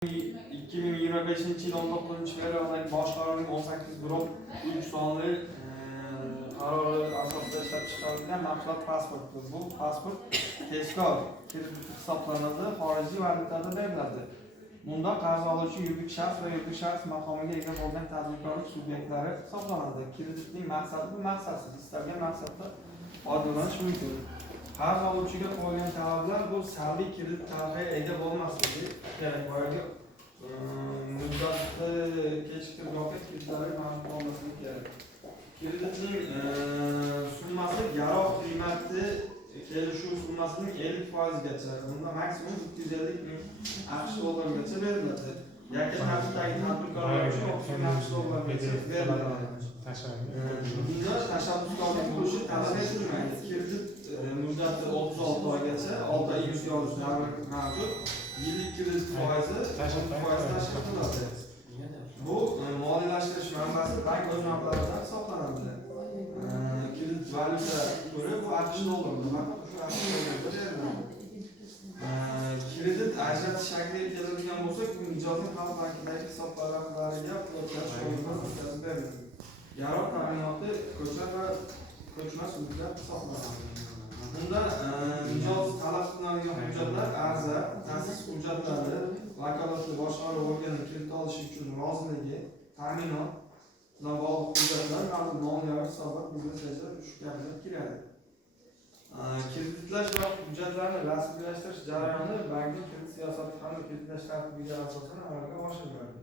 2025-yil 19-fevraldagi bosh qarorning 18.3 sonli qarori asosida ishlab chiqarilgan mahsulot pasporti. Bu pasport tezkor kredit hisoblanadi, xorijiy valyutada beriladi. Bunda qarz oluvchi yuridik shaxs va yuridik shaxs maqomiga ega bo'lgan tadbirkorlik subyektlari hisoblanadi. Kreditning maqsadi bu maqsadsiz, istalgan maqsadda foydalanish mumkin. Qarz oluvchiga qo'yilgan talablar bu salbiy kredit tarixiga ega bo'lmasligi kerak. Boyagi muddatni kechiktirib yoki kreditlarga ma'lum bo'lmasligi kerak. Kreditning summasi garov qiymati kelishuv summasining 50% gacha, bunda maksimum 350 ming AQSh dollarigacha beriladi. Yakun naqddagi tadbirkorlar uchun 30 AQSh dollarigacha beriladi. Bunda tashabbuskorlik bo'lishi talab etilmaydi. Kredit muddati 36 oygacha, 6 oy imtiyoz mavjud. Yillik kredit foizi 10% tashkil qiladi. Bu moliyalashtirish manbasi bank o'z mablag'laridan hisoblanadi. Kredit valyuta turi bu AQSh dollari. Kredit ajratish shakliga keladigan bo'lsak, bu Mijozning Xalq bankidagi hisoblarga pul o'tkazish o'rnidan o'tkazib beriladi. Garov ta'minoti ko'cha va ko'chmas mulklar hisoblanadi. Bunda mijoz talab qilinadigan hujjatlar ariza, ta'sis hujjatlari, vakolatli boshqaruv organi kredit olish uchun roziligi, ta'minot bilan bog'liq hujjatlar, moliyaviy hisobot, biznes rejasi shu kabilar kiradi. Kreditlash va hujjatlarni rasmiylashtirish jarayoni bankning kredit siyosati hamda kreditlash tartibiga asosan amalga oshiriladi.